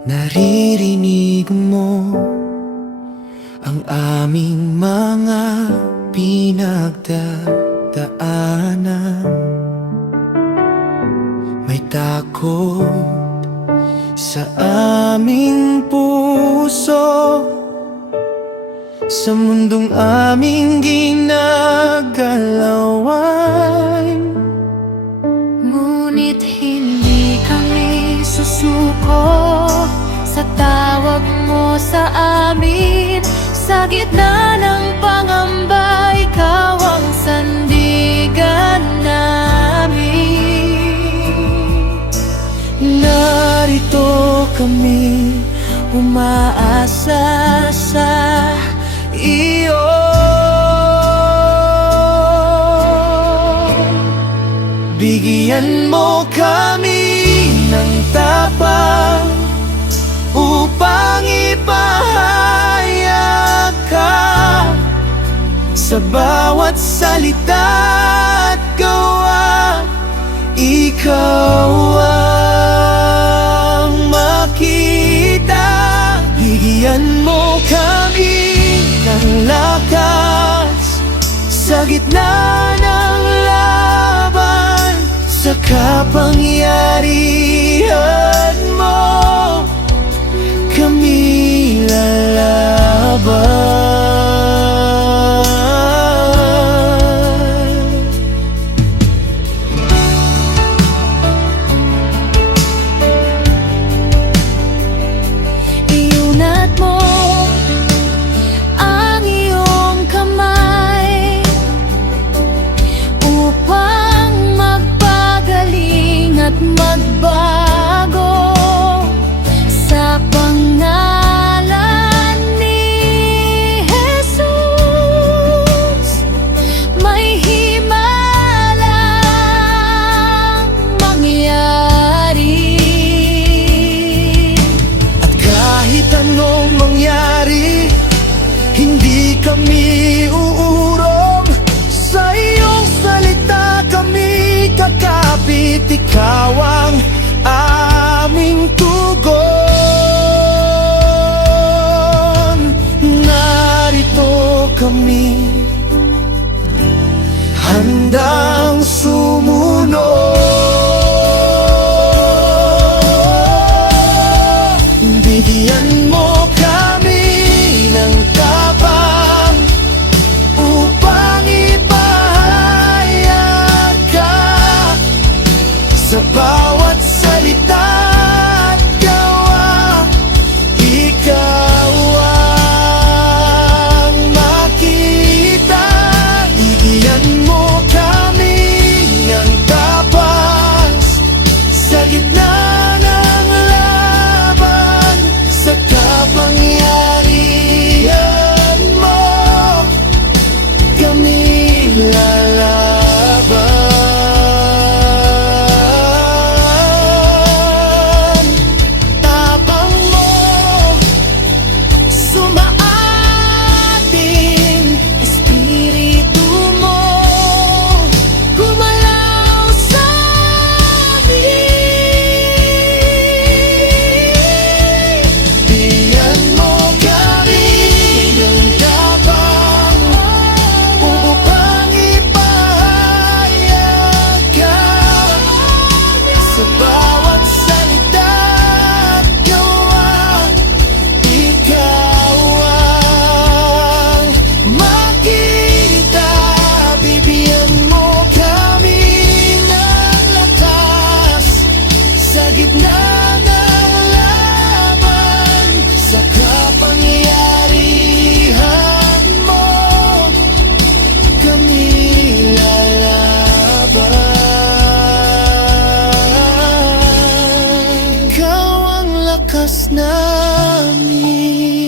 Naririnig mo ang aming mga pinagdadaanan. May takot sa aming puso sa mundong aming ginagalawan. Ngunit hindi kami susuko sa tawag mo sa amin. Sa gitna ng pangamba, ikaw ang sandigan namin. Narito kami, umaasa sa iyo. Bigyan mo kami ng tapang upang ipahayag ka sa bawat salita at gawa. Ikaw ang makita. Bigyan mo kami ng lakas sa gitna ng laban. Sa kapangyarihan mo kami lalaban. Iunat mo ang iyong kamay upang magpagaling at magbago. Sa pangalan ni Jesus, may himalang mangyari. At kahit anong mangyari, hindi kami uurong. Sa iyong salita kami kakapit. Ikaw ang aming tugon. Narito kami, handang sumunod. Bigyan mo kami ng tapang upang ipahayag ka sa bawat salita at gawa. Ikaw ang makita. Bigyan mo kami ng tapas sa gitna ng laban. Sa kapangyarihan mo kami lalaban. Tapang mo sumaatin, espiritu mo gumalaw sa amin. Bigyan mo kami ng tapang upang ipahayag ka sa bawat salita at gawa. Ikaw ang makita. Bibigyan mo kami ng lakas sa gitna ng laban. Sa kapangyarihan mo kami lalaban. Ikaw ang lakas namin.